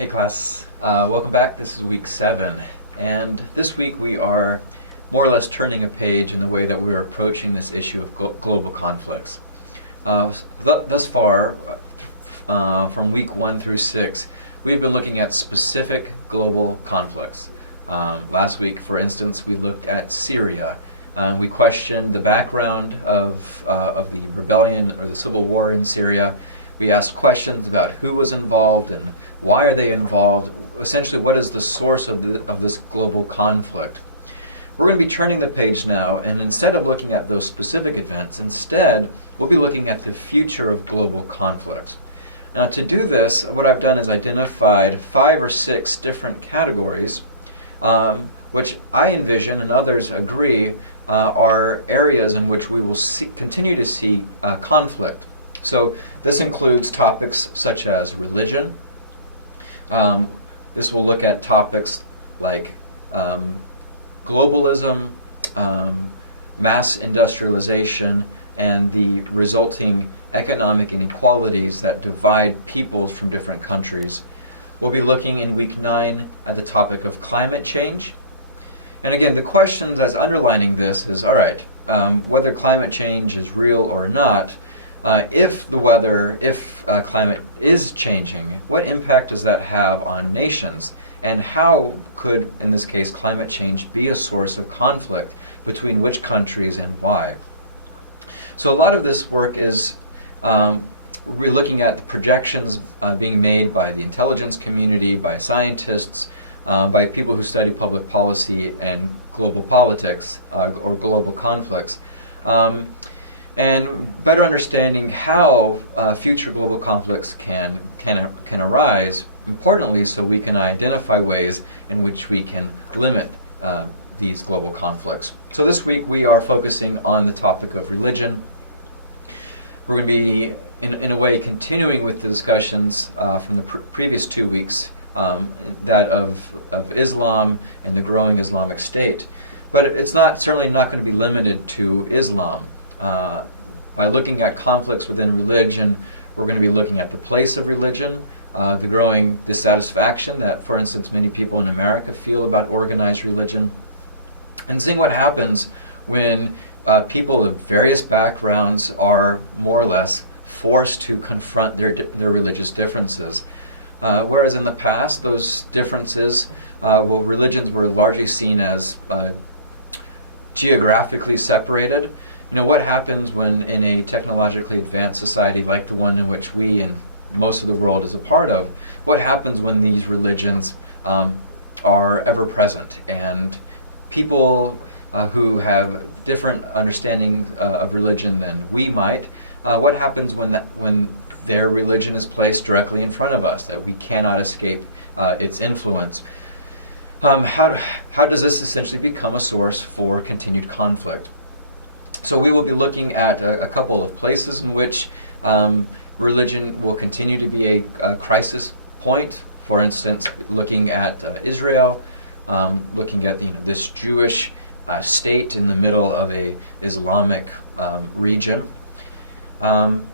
Hey class, welcome back. This is week 7, and this week we are more or less turning a page in the way that we're approaching this issue of global conflicts. Thus far, from week 1 through 6, we've been looking at specific global conflicts. Last week, for instance, we looked at Syria. We questioned the background of the rebellion or the civil war in Syria. We asked questions about who was involved and why are they involved. Essentially, what is the source of this global conflict? We're going to be turning the page now, and instead of looking at those specific events, instead we'll be looking at the future of global conflict. Now, to do this, what I've done is identified 5 or 6 different categories, which I envision and others agree are areas in which we will continue to see conflict. So this includes topics such as religion. This will look at topics like globalism, mass industrialization, and the resulting economic inequalities that divide peoples from different countries. We'll be looking in week 9 at the topic of climate change. And again, the question that's underlining this is, all right, whether climate change is real or not, if climate is changing, what impact does that have on nations? And how could, in this case, climate change be a source of conflict between which countries and why? So a lot of this work is, we're looking at projections being made by the intelligence community, by scientists, by people who study public policy and global politics or global conflicts. And better understanding how future global conflicts can arise, importantly, so we can identify ways in which we can limit these global conflicts. So this week we are focusing on the topic of religion. We're going to be, in a way, continuing with the discussions from the previous 2 weeks, that of Islam and the growing Islamic State. But it's certainly not going to be limited to Islam. By looking at conflicts within religion, we're going to be looking at the place of religion, the growing dissatisfaction that, for instance, many people in America feel about organized religion, and seeing what happens when people of various backgrounds are more or less forced to confront their religious differences. Whereas in the past, those differences, religions were largely seen as geographically separated. What happens when in a technologically advanced society like the one in which we and most of the world is a part of, what happens when these religions are ever present and people who have different understanding of religion than we might, what happens when their religion is placed directly in front of us, that we cannot escape its influence? How does this essentially become a source for continued conflict? So we will be looking at a couple of places in which religion will continue to be a crisis point. For instance, looking at Israel, looking at this Jewish state in the middle of a Islamic region. And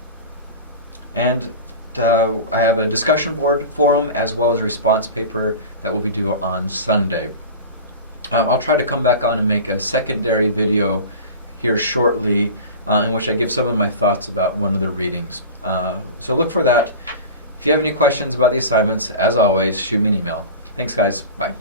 I have a discussion board forum as well as a response paper that will be due on Sunday. I'll try to come back on and make a secondary video here shortly in which I give some of my thoughts about one of the readings. So look for that. If you have any questions about the assignments, as always, shoot me an email. Thanks, guys. Bye.